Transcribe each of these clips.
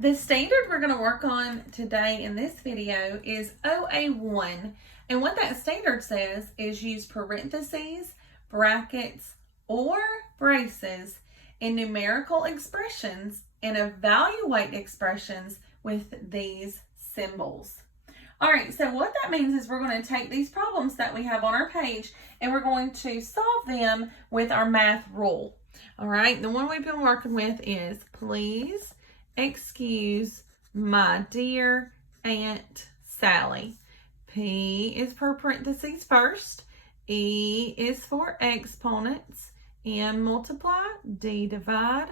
The standard we're going to work on today in this video is OA1. And what that standard says is use parentheses, brackets, or braces in numerical expressions and evaluate expressions with these symbols. All right, so what that means is we're going to take these problems that we have on our page and we're going to solve them with our math rule. All right, the one we've been working with is please excuse my dear Aunt Sally. P is for parentheses first. E is for exponents. M multiply, D divide,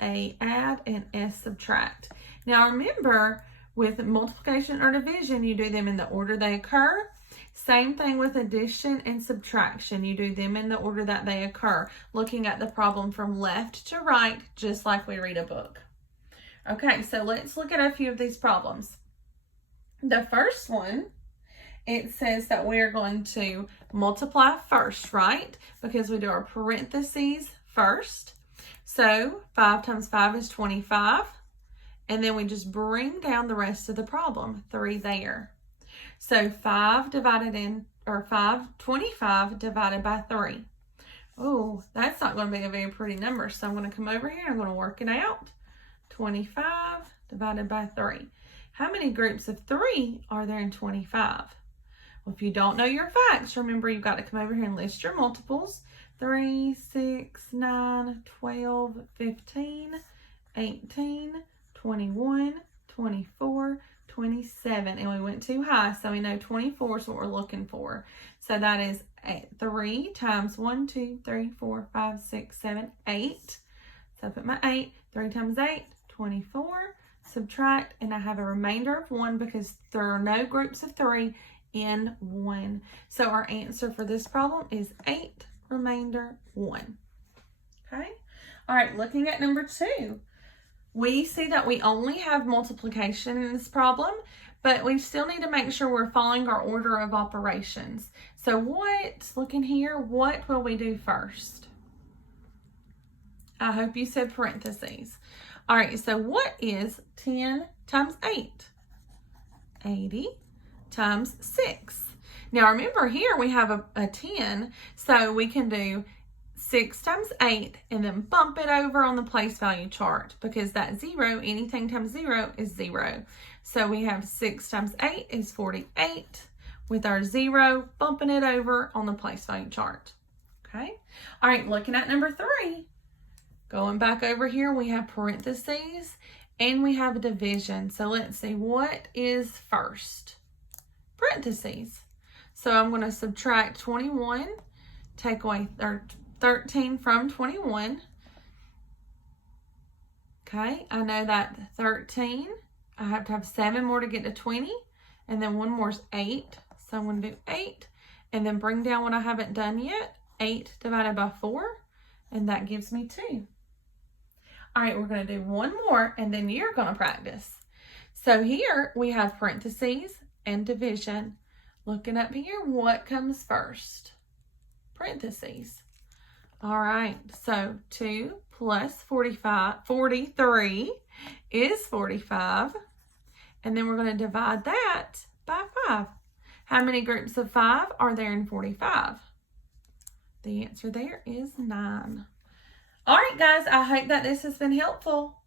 A add, and S subtract. Now remember, with multiplication or division, you do them in the order they occur. Same thing with addition and subtraction. You do them in the order that they occur, looking at the problem from left to right, just like we read a book. Okay, so let's look at a few of these problems. The first one, it says that we're going to multiply first, right? Because we do our parentheses first. So 5 times 5 is 25. And then we just bring down the rest of the problem, 3 there. So 25 divided by 3. Oh, that's not going to be a very pretty number. So I'm going to come over here and I'm going to work it out. 25 divided by 3. How many groups of 3 are there in 25? Well, if you don't know your facts, remember you've got to come over here and list your multiples. 3, 6, 9, 12, 15, 18, 21, 24, 27. And we went too high, so we know 24 is what we're looking for. So that is 3 times 1, 2, 3, 4, 5, 6, 7, 8. So I put my 8. 3 times 8, 24. Subtract, and I have a remainder of 1 because there are no groups of 3 in 1. So our answer for this problem is 8, remainder 1. Okay? All right, looking at number 2. We see that we only have multiplication in this problem, but we still need to make sure we're following our order of operations. So looking here, what will we do first? I hope you said parentheses. All right, so what is 10 times 8? 80 times 6. Now remember here we have a 10, so we can do 6 times 8 and then bump it over on the place value chart because that 0, anything times 0 is 0. So we have 6 times 8 is 48 with our 0 bumping it over on the place value chart. Okay. All right, looking at number 3. Going back over here, we have parentheses and we have a division. So let's see, what is first? Parentheses. So I'm going to subtract 21, take away 13 from 21. Okay, I know that 13, I have to have 7 more to get to 20, and then 1 more is 8. So I'm going to do 8, and then bring down what I haven't done yet, 8 divided by 4, and that gives me 2. All right, we're going to do one more, and then you're going to practice. So here we have parentheses and division. Looking up here, what comes first? Parentheses. All right, so 2 plus 43 is 45. And then we're going to divide that by 5. How many groups of 5 are there in 45? The answer there is 9. All right, guys, I hope that this has been helpful.